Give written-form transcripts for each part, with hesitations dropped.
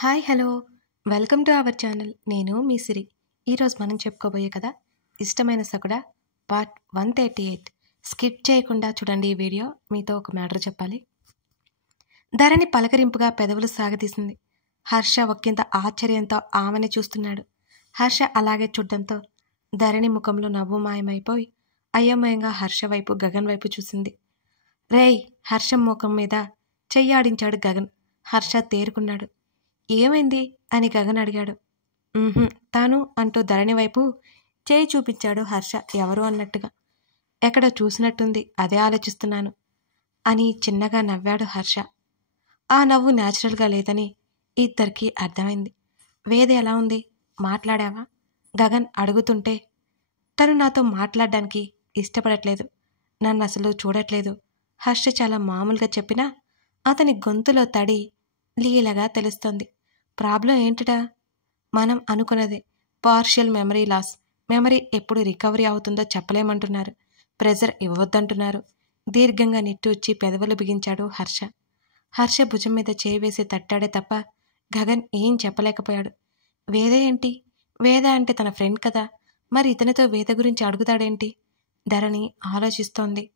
Hi hello welcome to our channel. నేను మీ సిరి. ఈరోజు మనం చెప్పుకోబోయే కదా ఇష్టమైన సకుడా పార్ట్ 138. స్కిప్ చేయకుండా చూడండి ఈ వీడియో. మీతో ఒక మ్యాటర్ చెప్పాలి. ధరణి పలకరింపుగా పెదవులు సాగతీసింది. హర్ష ఒక్కింత ఆశ్చర్యంతో ఆమెని చూస్తున్నాడు. హర్ష అలాగే చూడ్డంతో ధరణి ముఖంలో నవ్వు మాయమైపోయి అయోమయంగా హర్ష వైపు గగన్ వైపు చూసింది. రేయ్, హర్షం ముఖం మీద చెయ్యాడించాడు గగన్. హర్ష తేరుకున్నాడు. ఏమైంది అని గగన్ అడిగాడు. తాను అంటూ ధరణి వైపు చేయి చూపించాడు హర్ష ఎవరు అన్నట్టుగా. ఎక్కడో చూసినట్టుంది, అదే ఆలోచిస్తున్నాను అని చిన్నగా నవ్వాడు హర్ష. ఆ నవ్వు న్యాచురల్గా లేదని ఇద్దరికీ అర్థమైంది. వేద ఎలా ఉంది, మాట్లాడావా? గగన్ అడుగుతుంటే తను నాతో మాట్లాడడానికి ఇష్టపడట్లేదు, నన్ను అసలు చూడట్లేదు. హర్ష చాలా మామూలుగా చెప్పినా అతని గొంతులో తడి లీలగా తెలుస్తోంది. ప్రాబ్లం ఏంటడా? మనం అనుకున్నదే, పార్షియల్ మెమరీ లాస్. మెమరీ ఎప్పుడు రికవరీ అవుతుందో చెప్పలేమంటున్నారు. ప్రెజర్ ఇవ్వద్దంటున్నారు. దీర్ఘంగా నిట్టూర్చి పెదవులు బిగించాడు హర్ష. హర్ష భుజం మీద చేయి వేసి తట్టాడే తప్ప గగన్ ఏం చెప్పలేకపోయాడు. వేద ఏంటి? వేద అంటే తన ఫ్రెండ్ కదా, మరి ఇతనితో వేద గురించి అడుగుతాడేంటి? ధరణి ఆలోచిస్తోంది.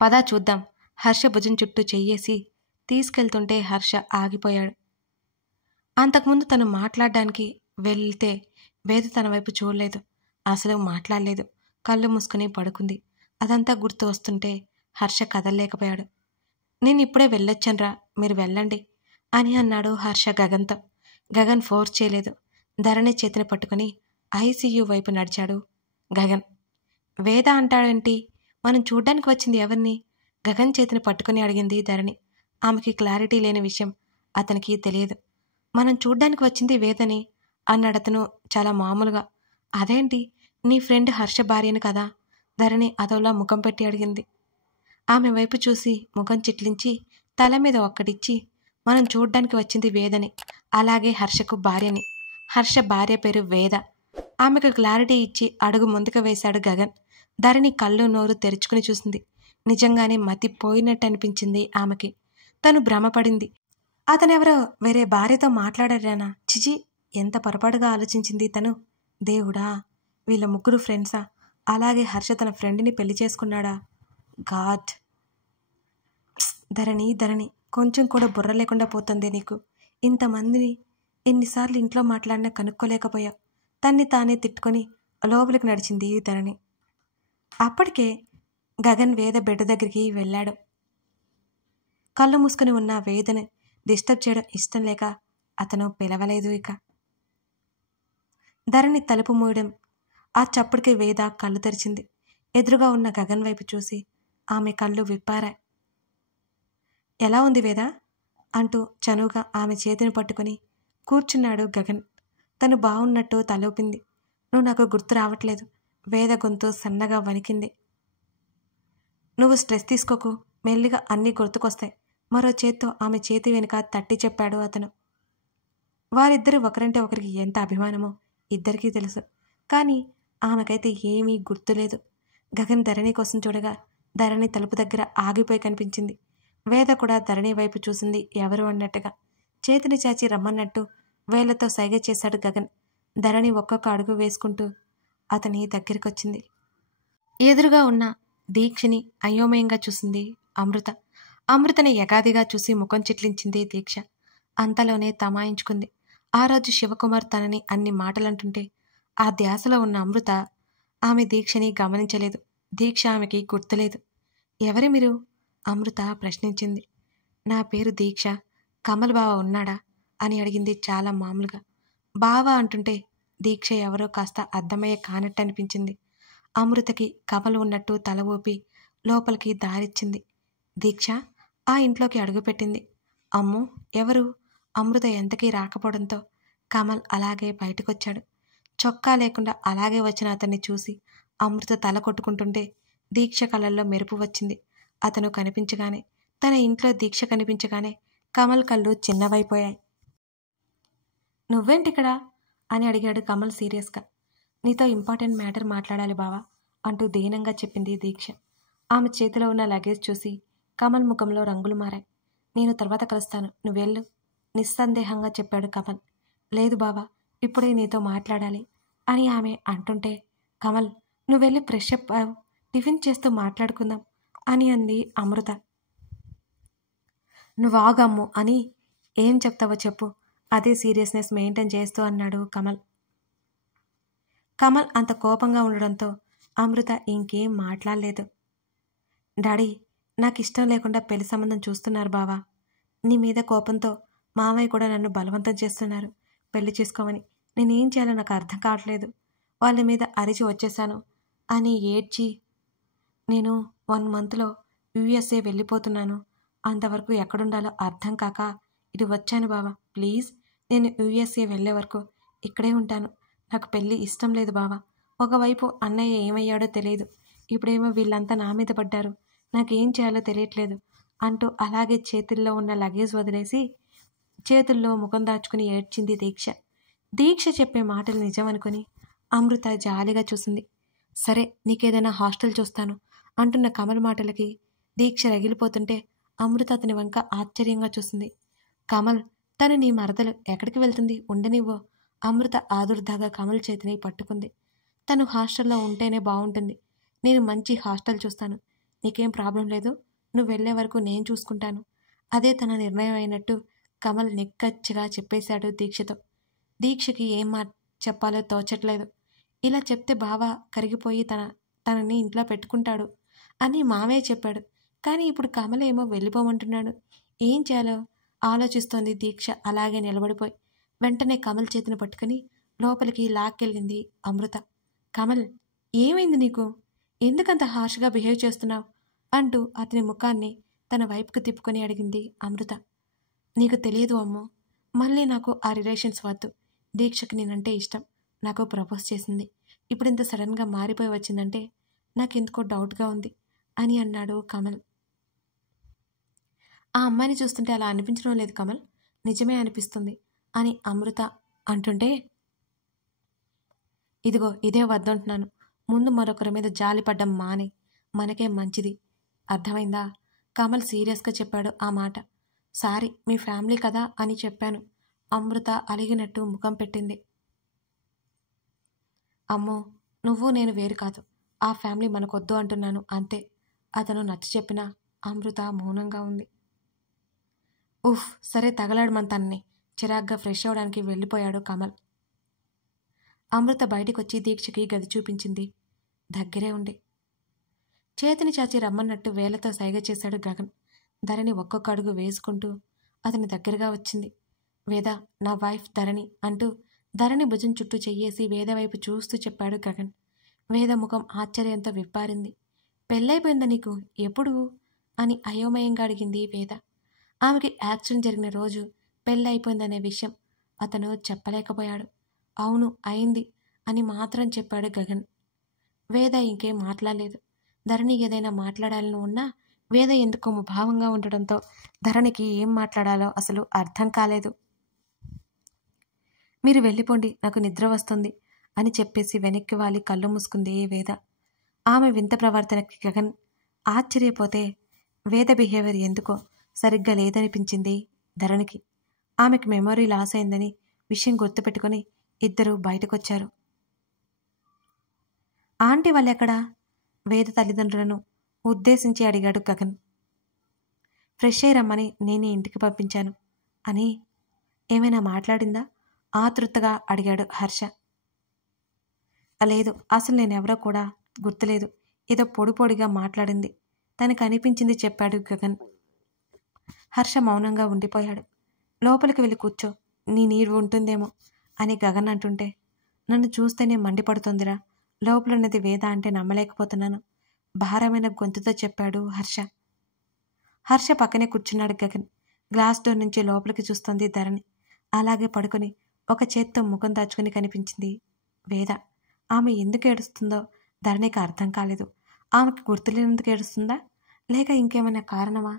పదా చూద్దాం. హర్ష భుజం చుట్టూ చెయ్యేసి తీసుకెళ్తుంటే హర్ష ఆగిపోయాడు. అంతకుముందు తను మాట్లాడడానికి వెళ్తే వేద తన వైపు చూడలేదు, అసలు మాట్లాడలేదు. కళ్ళు మూసుకుని పడుకుంది. అదంతా గుర్తు వస్తుంటే హర్ష కదలలేకపోయాడు. నేను ఇప్పుడే వెళ్ళొచ్చన్రా, మీరు వెళ్ళండి అని అన్నాడు హర్ష గగన్తో. గగన్ ఫోర్స్ చేయలేదు. ధరణి చేతిని పట్టుకుని ఐసీయూ వైపు నడిచాడు గగన్. వేద అంటాడేంటి? మనం చూడ్డానికి వచ్చింది ఎవరిని? గగన్ చేతిని పట్టుకుని అడిగింది ధరణి. ఆమెకి క్లారిటీ లేని విషయం అతనికి తెలియదు. మనం చూడ్డానికి వచ్చింది వేదని అన్నాడతను చాలా మామూలుగా. అదేంటి, నీ ఫ్రెండ్ హర్ష భార్యను కదా? ధరణి అదోలా ముఖం పెట్టి అడిగింది. ఆమె వైపు చూసి ముఖం చిట్లించి తల మీద ఒక్కటిచ్చి, మనం చూడ్డానికి వచ్చింది వేదని, అలాగే హర్షకు భార్యని. హర్ష భార్య పేరు వేద. ఆమెకు క్లారిటీ ఇచ్చి అడుగు ముందుకు వేశాడు గగన్. ధరణి కళ్ళు నోరు తెరుచుకుని చూసింది. నిజంగానే మతి పోయినట్టు అనిపించింది ఆమెకి. తను భ్రమపడింది. అతనెవరో వేరే భార్యతో మాట్లాడారేనా? చిచి, ఎంత పొరపాటుగా ఆలోచించింది తను. దేవుడా, వీళ్ళ ముగ్గురు ఫ్రెండ్సా? అలాగే హర్ష తన ఫ్రెండ్ని పెళ్లి చేసుకున్నాడా? గాడ్. ధరణి, కొంచెం కూడా బుర్ర లేకుండా పోతుంది నీకు. ఇంతమందిని ఎన్నిసార్లు ఇంట్లో మాట్లాడినా కనుక్కోలేకపోయావు. తన్ని తానే తిట్టుకొని లోపలికి నడిచింది ధరణి. అప్పటికే గగన్ వేద బెడ్ దగ్గరికి వెళ్ళాడు. కళ్ళు మూసుకుని ఉన్న వేదను డిస్టర్బ్ చేయడం ఇష్టం లేక అతను పిలవలేదు. ఇక ధరణి తలుపు మూయడం, ఆ చప్పుడికి వేద కళ్ళు తెరిచింది. ఎదురుగా ఉన్న గగన్ వైపు చూసి ఆమె కళ్ళు విప్పారాయి. ఎలా ఉంది వేద అంటూ చనువుగా ఆమె చేతిని పట్టుకుని కూర్చున్నాడు గగన్. తను బాగున్నట్టు తలూపింది. నువ్వు నాకు గుర్తు రావట్లేదు. వేద గొంతు సన్నగా వణికింది. నువ్వు స్ట్రెస్ తీసుకోకు, మెల్లిగా అన్నీ గుర్తుకొస్తాయి. మరో చేత్తో ఆమె చేతి వెనుక తట్టి చెప్పాడు అతను. వారిద్దరూ ఒకరంటే ఒకరికి ఎంత అభిమానమో ఇద్దరికీ తెలుసు. కానీ ఆమెకైతే ఏమీ గుర్తులేదు. గగన్ ధరణి కోసం చూడగా ధరణి తలుపు దగ్గర ఆగిపోయి కనిపించింది. వేద కూడా ధరణి వైపు చూసింది ఎవరు అన్నట్టుగా. చేతిని చాచి రమ్మన్నట్టు వేళ్లతో సైగ చేశాడు గగన్. ధరణి ఒక్కొక్క అడుగు వేసుకుంటూ అతని దగ్గరికొచ్చింది. ఎదురుగా ఉన్న దీక్షని అయోమయంగా చూసింది అమృత. అమృతని యగాదిగా చూసి ముఖం చిట్లించింది దీక్ష. అంతలోనే తమాయించుకుంది. ఆ రోజు శివకుమార్ తనని అన్ని మాటలంటుంటే ఆ ధ్యాసలో ఉన్న అమృత ఆమె దీక్షని గమనించలేదు. దీక్ష ఆమెకి గుర్తులేదు. ఎవరు మీరు? అమృత ప్రశ్నించింది. నా పేరు దీక్ష. కమల్ బావ ఉన్నాడా అని అడిగింది చాలా మామూలుగా. బావ అంటుంటే దీక్ష ఎవరో కాస్త అర్థమయ్యే కానట్టు అనిపించింది. అమృతకి కమల్ ఉన్నట్టు తల ఊపి లోపలికి దారిచ్చింది. దీక్ష ఆ ఇంట్లోకి అడుగుపెట్టింది. అమ్మో, ఎవరు? అమృత ఎంతకీ రాకపోవడంతో కమల్ అలాగే బయటకొచ్చాడు. చొక్కా లేకుండా అలాగే వచ్చిన అతన్ని చూసి అమృత తల కొట్టుకుంటుంటే దీక్ష కళ్ళల్లో మెరుపు వచ్చింది. అతను కనిపించగానే, తన ఇంట్లో దీక్ష కనిపించగానే కమల్ కళ్ళు చిన్నవైపోయాయి. నువ్వేంటిక్కడ అని అడిగాడు కమల్ సీరియస్గా. నీతో ఇంపార్టెంట్ మ్యాటర్ మాట్లాడాలి బావా అంటూ దీనంగా చెప్పింది దీక్ష. ఆమె చేతిలో ఉన్న లగేజ్ చూసి కమల్ ముఖంలో రంగులు మారాయి. నేను తర్వాత కలుస్తాను, నువ్వెళ్ళు నిస్సందేహంగా చెప్పాడు కమల్. లేదు బావా, ఇప్పుడే నీతో మాట్లాడాలి అని ఆమె అంటుంటే, కమల్ నువ్వెళ్ళి ఫ్రెష్ అప్ అవ్, టిఫిన్ చేస్తూ మాట్లాడుకుందాం అని అంది అమృత. నువ్వాగమ్ము అని ఏం చెప్తావో చెప్పు, అదే సీరియస్నెస్ మెయింటైన్ చేస్తూ అన్నాడు కమల్. కమల్ అంత కోపంగా ఉండడంతో అమృత ఇంకేం మాట్లాడలేదు. డాడీ, నాకు ఇష్టం లేకుండా పెళ్లి సంబంధం చూస్తున్నారు బావా. నీ మీద కోపంతో మామయ్య కూడా నన్ను బలవంతం చేస్తున్నారు పెళ్లి చేసుకోమని. నేనేం చేయాలో నాకు అర్థం కావట్లేదు. వాళ్ళ మీద అరిచి వచ్చేశాను అని ఏడ్చి, నేను 1 మంత్లో యూఎస్ఏ వెళ్ళిపోతున్నాను. అంతవరకు ఎక్కడుండాలో అర్థం కాక ఇటు వచ్చాను బావా. ప్లీజ్, నేను యూఎస్ఏ వెళ్ళే వరకు ఇక్కడే ఉంటాను. నాకు పెళ్ళి ఇష్టం లేదు బావా. ఒకవైపు అన్నయ్య ఏమయ్యాడో తెలియదు, ఇప్పుడేమో వీళ్ళంతా నా మీద పడ్డారు. నాకేం చేయాలో తెలియట్లేదు అంటూ అలాగే చేతుల్లో ఉన్న లగేజ్ వదిలేసి చేతుల్లో ముఖం దాచుకుని ఏడ్చింది దీక్ష. దీక్ష చెప్పే మాటలు నిజమనుకుని అమృత జాలిగా చూసింది. సరే, నీకేదైనా హాస్టల్ చూస్తాను అంటున్న కమల్ మాటలకి దీక్ష రగిలిపోతుంటే అమృత అతని వంక ఆశ్చర్యంగా చూసింది. కమల్, తను నీ మరదలు, ఎక్కడికి వెళ్తుంది, ఉండనివ్వో. అమృత ఆదుర్దాగా కమల్ చేతిని పట్టుకుంది. తను హాస్టల్లో ఉంటేనే బాగుంటుంది. నేను మంచి హాస్టల్ చూస్తాను. నీకేం ప్రాబ్లం లేదు. నువ్వు వెళ్లే వరకు నేను చూసుకుంటాను. అదే తన నిర్ణయం అయినట్టు కమల్ నిక్కచ్చిగా చెప్పేశాడు దీక్షతో. దీక్షకి ఏం చెప్పాలో తోచట్లేదు. ఇలా చెప్తే బావ కరిగిపోయి తనని ఇంట్లో పెట్టుకుంటాడు అని మామయ్య చెప్పాడు. కానీ ఇప్పుడు కమల్ ఏమో వెళ్ళిపోమంటున్నాడు. ఏం చేయాలో ఆలోచిస్తోంది దీక్ష అలాగే నిలబడిపోయి. వెంటనే కమల్ చేతిని పట్టుకుని లోపలికి లాక్కెళ్ళింది అమృత. కమల్, ఏమైంది నీకు? ఎందుకంత హార్ష్గా బిహేవ్ చేస్తున్నావు అంటూ అతని ముఖాన్ని తన వైపుకు తిప్పుకొని అడిగింది అమృత. నీకు తెలియదు అమ్మో, మళ్ళీ నాకు ఆ రిలేషన్స్ వద్దు. దీక్షకి నేనంటే ఇష్టం. నాకు ప్రపోజ్ చేసింది. ఇప్పుడు ఇంత సడన్గా మారిపోయి వచ్చిందంటే నాకెందుకో డౌట్గా ఉంది అని అన్నాడు కమల్. ఆ అమ్మాయిని చూస్తుంటే అలా అనిపించడం లేదు కమల్, నిజమే అనిపిస్తుంది అని అమృత అంటుంటే, ఇదిగో ఇదే వద్దంటున్నాను. ముందు మరొకరి మీద జాలిపడ్డం మానే, మనకే మంచిది. అర్థమైందా? కమల్ సీరియస్గా చెప్పాడు ఆ మాట. సారీ, మీ ఫ్యామిలీ కదా అని చెప్పాను. అమృత అలిగినట్టు ముఖం పెట్టింది. అమ్మో, నువ్వు నేను వేరు కాదు. ఆ ఫ్యామిలీ మనకొద్దు అంటున్నాను అంతే. అతను నచ్చ చెప్పినా అమృత మౌనంగా ఉంది. ఉఫ్, సరే తగలాడమని తన్ని. చిరాగ్గా ఫ్రెష్ అవడానికి వెళ్ళిపోయాడు కమల్. అమృత బయటికొచ్చి దీక్షకి గది చూపించింది. దగ్గరే ఉండి చేతిని చాచి రమ్మన్నట్టు వేలతో సైగ చేశాడు గగన్. ధరణి ఒక్కొక్క అడుగు వేసుకుంటూ అతని దగ్గరగా వచ్చింది. వేద, నా వైఫ్ ధరణి అంటూ ధరణి భుజం చుట్టూ చెయ్యేసి వేద వైపు చూస్తూ చెప్పాడు గగన్. వేద ముఖం ఆశ్చర్యంతో విప్పారింది. పెళ్ళైపోయిందా నీకు? ఎప్పుడు అని అయోమయంగా అడిగింది వేద. ఆమెకి యాక్సిడెంట్ జరిగిన రోజు పెళ్ళైపోయిందనే విషయం అతను చెప్పలేకపోయాడు. అవును, అయింది అని మాత్రం చెప్పాడు గగన్. వేద ఇంకేం మాట్లాడలేదు. ధరణి ఏదైనా మాట్లాడాలని ఉన్నా వేద ఎందుకో ముభావంగా ఉండడంతో ధరణికి ఏం మాట్లాడాలో అసలు అర్థం కాలేదు. మీరు వెళ్ళిపోండి, నాకు నిద్ర వస్తుంది అని చెప్పేసి వెనక్కి వాలి కళ్ళు మూసుకుంది వేద. ఆమె వింత ప్రవర్తనకి గగన్ ఆశ్చర్యపోతే వేద బిహేవియర్ ఎందుకో సరిగ్గా లేదనిపించింది ధరణికి. ఆమెకి మెమొరీ లాస్ అయిందని విషయం గుర్తుపెట్టుకుని ఇద్దరూ బయటకొచ్చారు. ఆంటీ వాళ్ళెక్కడా? వేద తల్లిదండ్రులను ఉద్దేశించి అడిగాడు గగన్. ఫ్రెష్ అయ్యి రమ్మని నేనే ఇంటికి పంపించాను అని. ఏమైనా మాట్లాడిందా? ఆతృతగా అడిగాడు హర్ష. లేదు, అసలు నేనెవరో కూడా గుర్తులేదు. ఏదో పొడి పొడిగా మాట్లాడింది. తనకు అనిపించింది చెప్పాడు గగన్. హర్ష మౌనంగా ఉండిపోయాడు. లోపలికి వెళ్ళి కూర్చో, నీ నీరు ఉంటుందేమో అని గగన్ అంటుంటే, నన్ను చూస్తేనే మండిపడుతోందిరా. లోపలున్నది వేద అంటే నమ్మలేకపోతున్నాను భారమైన గొంతుతో చెప్పాడు హర్ష. హర్ష పక్కనే కూర్చున్నాడు గగన్. గ్లాస్ డోర్ నుంచి లోపలికి చూస్తోంది ధరణి. అలాగే పడుకొని ఒక చేత్తో ముఖం దాచుకుని కనిపించింది వేద. ఆమె ఎందుకు ఏడుస్తుందో ధరణికి అర్థం కాలేదు. ఆమెకు గుర్తులేనందుకు ఏడుస్తుందా, లేక ఇంకేమైనా కారణమా?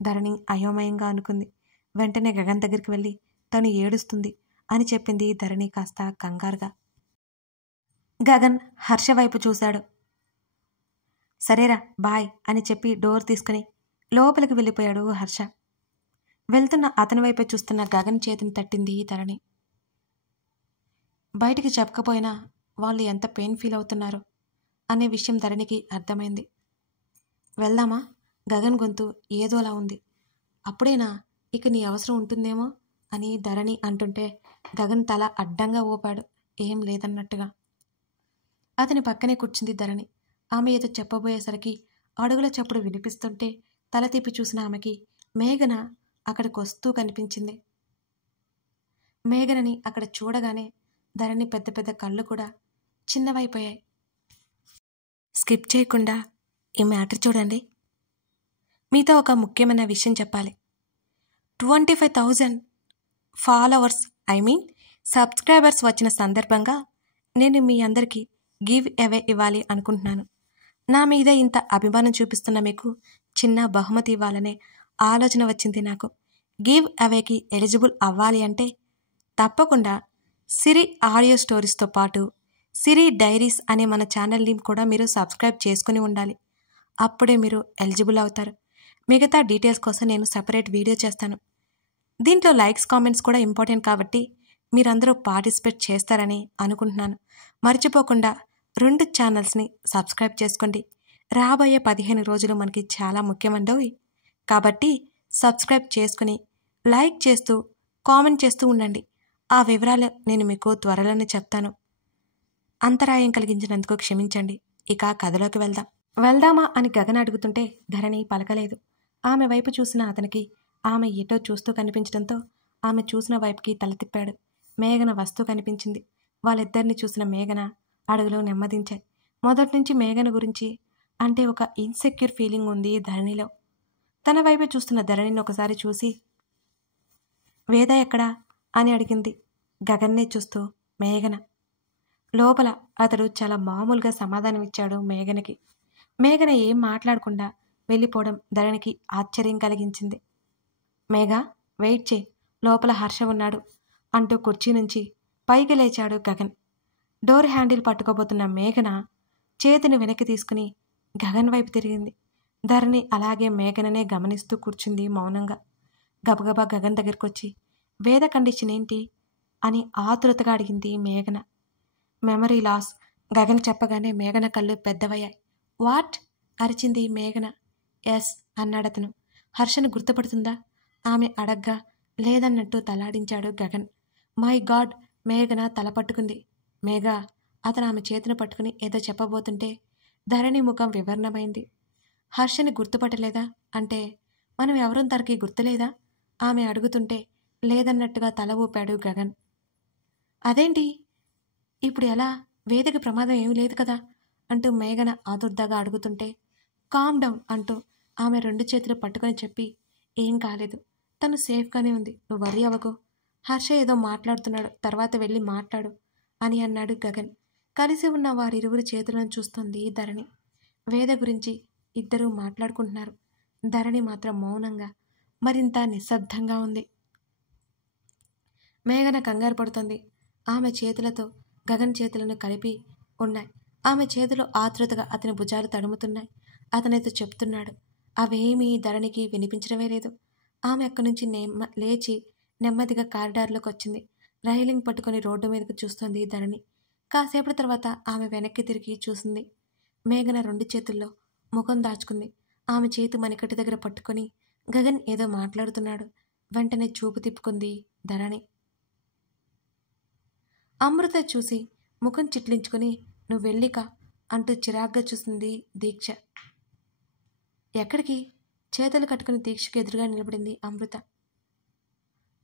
ధరణి అయోమయంగా అనుకుంది. వెంటనే గగన్ దగ్గరికి వెళ్ళి తను ఏడుస్తుంది అని చెప్పింది ధరణి కాస్త కంగారుగా. గగన్ హర్ష వైపు చూశాడు. సరేరా బాయ్ అని చెప్పి డోర్ తీసుకుని లోపలికి వెళ్ళిపోయాడు హర్ష. వెళ్తున్న అతని వైపే చూస్తున్న గగన్ చేతిని తట్టింది ధరణి. బయటికి చెప్పకపోయినా వాళ్ళు ఎంత పెయిన్ ఫీల్ అవుతున్నారు అనే విషయం ధరణికి అర్థమైంది. వెళ్దామా? గగన్ గొంతు ఏదోలా ఉంది. అప్పుడేనా ఇక నీ అవసరం ఉంటుందేమో అని ధరణి అంటుంటే గగన్ తల అడ్డంగా ఊపాడు, ఏం లేదన్నట్టుగా. అతని పక్కనే కూర్చుంది ధరణి. ఆమె ఏదో చెప్పబోయేసరికి అడుగుల చప్పుడు వినిపిస్తుంటే తల తిప్పి చూసిన ఆమెకి మేఘన అక్కడికొస్తూ కనిపించింది. మేఘనని అక్కడ చూడగానే ధరణి పెద్ద పెద్ద కళ్ళు కూడా చిన్నవైపోయాయి. స్కిప్ చేయకుండా ఈ మ్యాటర్ చూడండి. మీతో ఒక ముఖ్యమైన విషయం చెప్పాలి. 25,000 ఫాలోవర్స్ సబ్స్క్రైబర్స్ వచ్చిన సందర్భంగా నేను మీ అందరికీ గివ్ అవే ఇవ్వాలి అనుకుంటున్నాను. నా మీద ఇంత అభిమానం చూపిస్తున్న మీకు చిన్న బహుమతి ఇవ్వాలనే ఆలోచన వచ్చింది నాకు. గివ్ అవేకి ఎలిజిబుల్ అవ్వాలి అంటే తప్పకుండా సిరి ఆడియో స్టోరీస్తో పాటు సిరి డైరీస్ అనే మన ఛానల్ని కూడా మీరు సబ్స్క్రైబ్ చేసుకుని ఉండాలి. అప్పుడే మీరు ఎలిజిబుల్ అవుతారు. మిగతా డీటెయిల్స్ కోసం నేను సపరేట్ వీడియో చేస్తాను. దీంట్లో లైక్స్ కామెంట్స్ కూడా ఇంపార్టెంట్ కాబట్టి మీరందరూ పార్టిసిపేట్ చేస్తారని అనుకుంటున్నాను. మర్చిపోకుండా 2 ఛానల్స్ని సబ్స్క్రైబ్ చేసుకోండి. రాబోయే 15 రోజులు మనకి చాలా ముఖ్యమండోయ్. కాబట్టి సబ్స్క్రైబ్ చేసుకుని లైక్ చేస్తూ కామెంట్ చేస్తూ ఉండండి. ఆ వివరాలు నేను మీకు త్వరలోనే చెప్తాను. అంతరాయం కలిగించినందుకు క్షమించండి. ఇక కథలోకి వెళ్దామా అని గగన్ అడుగుతుంటే ధరణి పలకలేదు. ఆమె వైపు చూసిన అతనికి ఆమె ఎటో చూస్తూ కనిపించడంతో ఆమె చూసిన వైపుకి తల తిప్పాడు. మేఘన వస్తూ కనిపించింది. వాళ్ళిద్దరిని చూసిన మేఘన అడుగులు నెమ్మదించాయి. మొదటి నుంచి మేఘన గురించి అంటే ఒక ఇన్సెక్యూర్ ఫీలింగ్ ఉంది ధరణిలో. తన వైపే చూస్తున్న ధరణిని ఒకసారి చూసి వేద ఎక్కడా అని అడిగింది గగన్నే చూస్తూ మేఘన. లోపల అతడు చాలా మామూలుగా సమాధానమిచ్చాడు మేఘనకి. మేఘన ఏం మాట్లాడకుండా వెళ్ళిపోవడం ధరణికి ఆశ్చర్యం కలిగించింది. మేఘా, వెయిట్ చేయి, లోపల హర్ష ఉన్నాడు అంటూ కుర్చీ నుంచి పైకి లేచాడు గగన్. డోర్ హ్యాండిల్ పట్టుకోబోతున్న మేఘన చేతిని వెనక్కి తీసుకుని గగన్ వైపు తిరిగింది. ధరణి అలాగే మేఘననే గమనిస్తూ కూర్చుంది మౌనంగా. గబగబా గగన్ దగ్గరకొచ్చి వేద కండిషన్ ఏంటి అని ఆతృతగా అడిగింది మేఘన. మెమరీ లాస్ గగన్ చెప్పగానే మేఘన కళ్ళు పెద్దవయ్యాయి. వాట్ అరిచింది మేఘన. ఎస్ అన్నాడతను. హర్షను గుర్తుపడుతుందా ఆమె అడగ్గా లేదన్నట్టు తలాడించాడు గగన్. మై గాడ్ మేఘన తల పట్టుకుంది. మేఘా అతను ఆమె చేతిని పట్టుకుని ఏదో చెప్పబోతుంటే ధరణి ముఖం వివర్ణమైంది. హర్షని గుర్తుపట్టలేదా అంటే మనం ఎవరూ తనకి గుర్తులేదా ఆమె అడుగుతుంటే లేదన్నట్టుగా తల ఊపాడు గగన్. అదేంటి ఇప్పుడు ఎలా? వేదకి ప్రమాదం ఏమీ లేదు కదా అంటూ మేఘన ఆదుర్దాగా అడుగుతుంటే కామ్ డౌన్ అంటూ ఆమె 2 చేతులు పట్టుకొని చెప్పి ఏం కాలేదు, తను సేఫ్గానే ఉంది, నువ్వు వర్రీ అవ్వకు. హర్ష ఏదో మాట్లాడుతున్నాడు, తర్వాత వెళ్ళి మాట్లాడు అని అన్నాడు గగన్. కలిసి ఉన్న వారిరువురి చేతులను చూస్తుంది ధరణి. వేద గురించి ఇద్దరూ మాట్లాడుకుంటున్నారు. ధరణి మాత్రం మౌనంగా మరింత నిశ్శబ్దంగా ఉంది. మేఘన కంగారు పడుతుంది. ఆమె చేతులతో గగన్ చేతులను కలిపి ఉన్నాయి. ఆమె చేతులు ఆతృతగా అతని భుజాలు తడుముతున్నాయి. అతనితో చెప్తున్నాడు. అవేమీ ధరణికి వినిపించడమే లేదు. ఆమె అక్కడి నుంచి లేచి నెమ్మదిగా కారిడార్లోకి వచ్చింది. రైలింగ్ పట్టుకొని రోడ్డు మీదకు చూస్తుంది ధరణి. కాసేపటి తర్వాత ఆమె వెనక్కి తిరిగి చూసింది. మేఘన 2 చేతుల్లో ముఖం దాచుకుంది. ఆమె చేతి మణికట్టు దగ్గర పట్టుకొని గగన్ ఏదో మాట్లాడుతున్నాడు. వెంటనే చూపు తిప్పుకుంది ధరణి. అమృత చూసి ముఖం చిట్లించుకొని నువ్వు వెళ్ళిక అంటూ చిరాగ్గా చూసింది దీక్ష. ఎక్కడికి? చేతులు కట్టుకుని దీక్షకు ఎదురుగా నిలబడింది అమృత.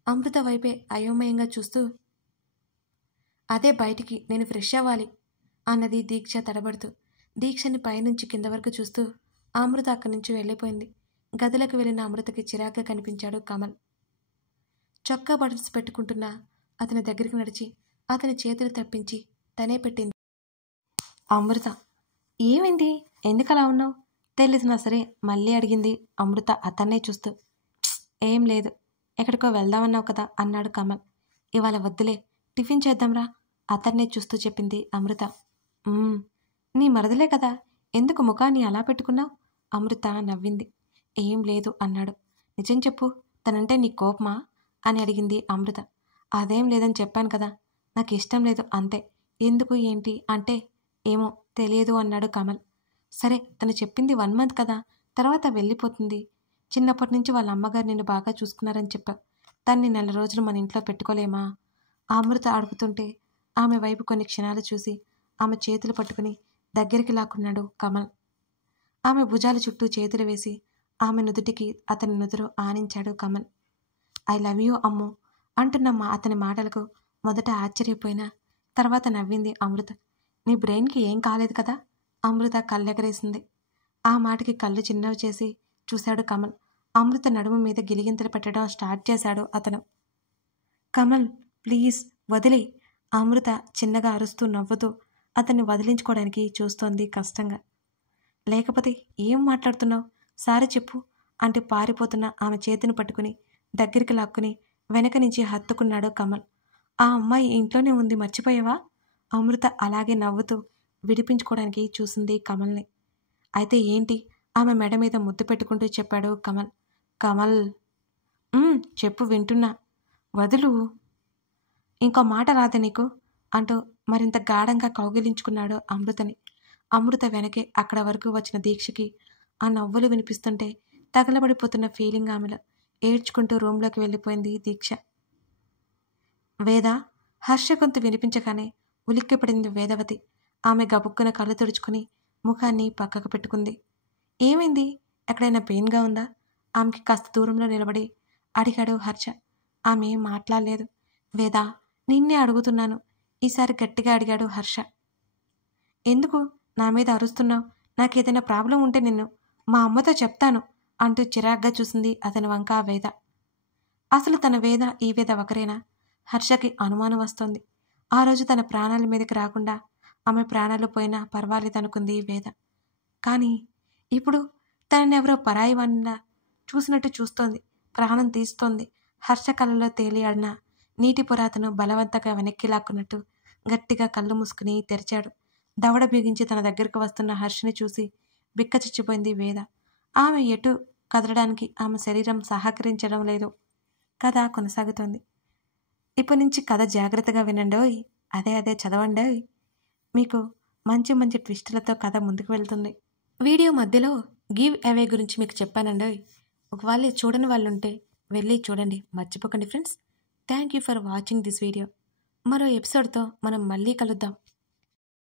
అమృత వైపే అయోమయంగా చూస్తూ అదే బయటికి, నేను ఫ్రెష్ అవ్వాలి అన్నది దీక్ష తడబడుతూ. దీక్షని పైనుంచి కింద వరకు చూస్తూ అమృత అక్కడి నుంచి వెళ్ళిపోయింది. గదిలోకి వెళ్ళిన అమృతకి చిరాగ్గా కనిపించాడు కమల్. చొక్కా బటన్స్ పెట్టుకుంటున్న అతని దగ్గరికి నడిచి అతని చేతులు తప్పించి తనే పెట్టింది. అమృత, ఏమైంది? ఎందుకలా ఉన్నావు? తెలిసినా సరే మళ్ళీ అడిగింది అమృత అతన్నే చూస్తూ. ఏం లేదు, ఎక్కడికో వెళ్దామన్నావు కదా అన్నాడు కమల్. ఇవాళ వద్దులే, టిఫిన్ చేద్దాంరా అతన్నే చూస్తూ చెప్పింది అమృత. నీ మరదలే కదా, ఎందుకు ముఖాన్ని అలా పెట్టుకున్నావు? అమృత నవ్వింది. ఏం లేదు అన్నాడు. నిజం చెప్పు, తనంటే నీ కోపమా అని అడిగింది అమృత. అదేం లేదని చెప్పాను కదా, నాకు ఇష్టం లేదు అంతే. ఎందుకు ఏంటి అంటే ఏమో తెలియదు అన్నాడు కమల్. సరే తను చెప్పింది 1 మంత్ కదా, తర్వాత వెళ్ళిపోతుంది. చిన్నప్పటి నుంచి వాళ్ళ అమ్మగారు నిన్ను బాగా చూసుకున్నారని చెప్పావు. దాన్ని 4 రోజులు మన ఇంట్లో పెట్టుకోలేమా? అమృత అడుగుతుంటే ఆమె వైపు కొన్ని క్షణాలు చూసి ఆమె చేతులు పట్టుకుని దగ్గరికి లాక్కున్నాడు కమల్. ఆమె భుజాల చుట్టూ చేతులు వేసి ఆమె నుదుటికి అతని నుదురు ఆనించాడు కమల్. ఐ లవ్ యూ అమ్ము అంటున్న అతని మాటలకు మొదట ఆశ్చర్యపోయినా తర్వాత నవ్వింది అమృత. నీ బ్రెయిన్కి ఏం కాలేదు కదా? అమృత కళ్ళెగరేసింది. ఆ మాటకి కళ్ళు చిన్నవి చేసి చూశాడు కమల్. అమృత నడుము మీద గిలిగింతలు పెట్టడం స్టార్ట్ చేశాడు అతను. కమల్ ప్లీజ్ వదిలే. అమృత చిన్నగా అరుస్తూ నవ్వుతూ అతన్ని వదిలించుకోవడానికి చూస్తోంది కష్టంగా. లేకపోతే ఏం మాట్లాడుతున్నావు, సారీ చెప్పు అంటే పారిపోతున్న ఆమె చేతిని పట్టుకుని దగ్గరికి లాక్కుని వెనక నుంచి హత్తుకున్నాడు కమల్. ఆ అమ్మాయి ఇంట్లోనే ఉంది, మర్చిపోయావా? అమృత అలాగే నవ్వుతూ విడిపించుకోవడానికి చూసింది కమల్ని. అయితే ఏంటి? ఆమె మెడ మీద ముద్దు పెట్టుకుంటూ చెప్పాడు కమల్. కమల్ చెప్పు వింటున్నా. వదులు. ఇంకో మాట రాదే నీకు అంటూ మరింత గాఢంగా కౌగిలించుకున్నాడు అమృతని. అమృత వెనకే అక్కడ వరకు వచ్చిన దీక్షకి ఆ నవ్వులు వినిపిస్తుంటే తగలబడిపోతున్న ఫీలింగ్ ఆమెలో. ఏడ్చుకుంటూ రూంలోకి వెళ్ళిపోయింది దీక్ష. వేద హర్ష గొంతు వినిపించగానే ఉలిక్కిపడింది వేదవతి. ఆమె గబుక్కున కళ్ళు తుడుచుకుని ముఖాన్ని పక్కకు పెట్టుకుంది. ఏమైంది? ఎక్కడైనా పెయిన్గా ఉందా? ఆమెకి కాస్త దూరంలో నిలబడి అడిగాడు హర్ష. ఆమె మాట్లాడలేదు. వేద నిన్నే అడుగుతున్నాను ఈసారి గట్టిగా అడిగాడు హర్ష. ఎందుకు నా మీద అరుస్తున్నావు? నాకేదైనా ప్రాబ్లం ఉంటే నిన్ను మా అమ్మతో చెప్తాను అంటూ చిరాగ్గా చూసింది అతని వంక వేద. అసలు తన వేద ఈ వేద ఒకరేనా? హర్షకి అనుమానం వస్తోంది. ఆ రోజు తన ప్రాణాల మీదకి రాకుండా ఆమె ప్రాణాలు పోయినా పర్వాలేదనుకుంది వేద. కానీ ఇప్పుడు తననెవరో పరాయి వాణ్ణిలా చూసినట్టు చూస్తోంది. ప్రాణం తీస్తోంది. హర్ష కళ్ళలో తేలియాడిన నీటి పురాతను బలవంతంగా వెనక్కి లాక్కున్నట్టు గట్టిగా కళ్ళు మూసుకుని తెరిచాడు. దవడ బిగించి తన దగ్గరకు వస్తున్న హర్షని చూసి బిక్కచిచ్చిపోయింది వేద. ఆమె ఎటు కదలడానికి ఆమె శరీరం సహకరించడం లేదు. కథ కొనసాగుతోంది. ఇప్పటి నుంచి కథ జాగ్రత్తగా వినండోయ్. అదే చదవండోయ్. మీకు మంచి మంచి ట్విస్టులతో కథ ముందుకు వెళ్తుంది. వీడియో మధ్యలో గివ్ అవే గురించి మీకు చెప్పానండోయ్. ఒకవేళ చూడని వాళ్ళు ఉంటే వెళ్ళి చూడండి, మర్చిపోకండి friends. Thank you for watching this video. మరో ఎపిసోడ్తో మనం మళ్ళీ కలుద్దాం.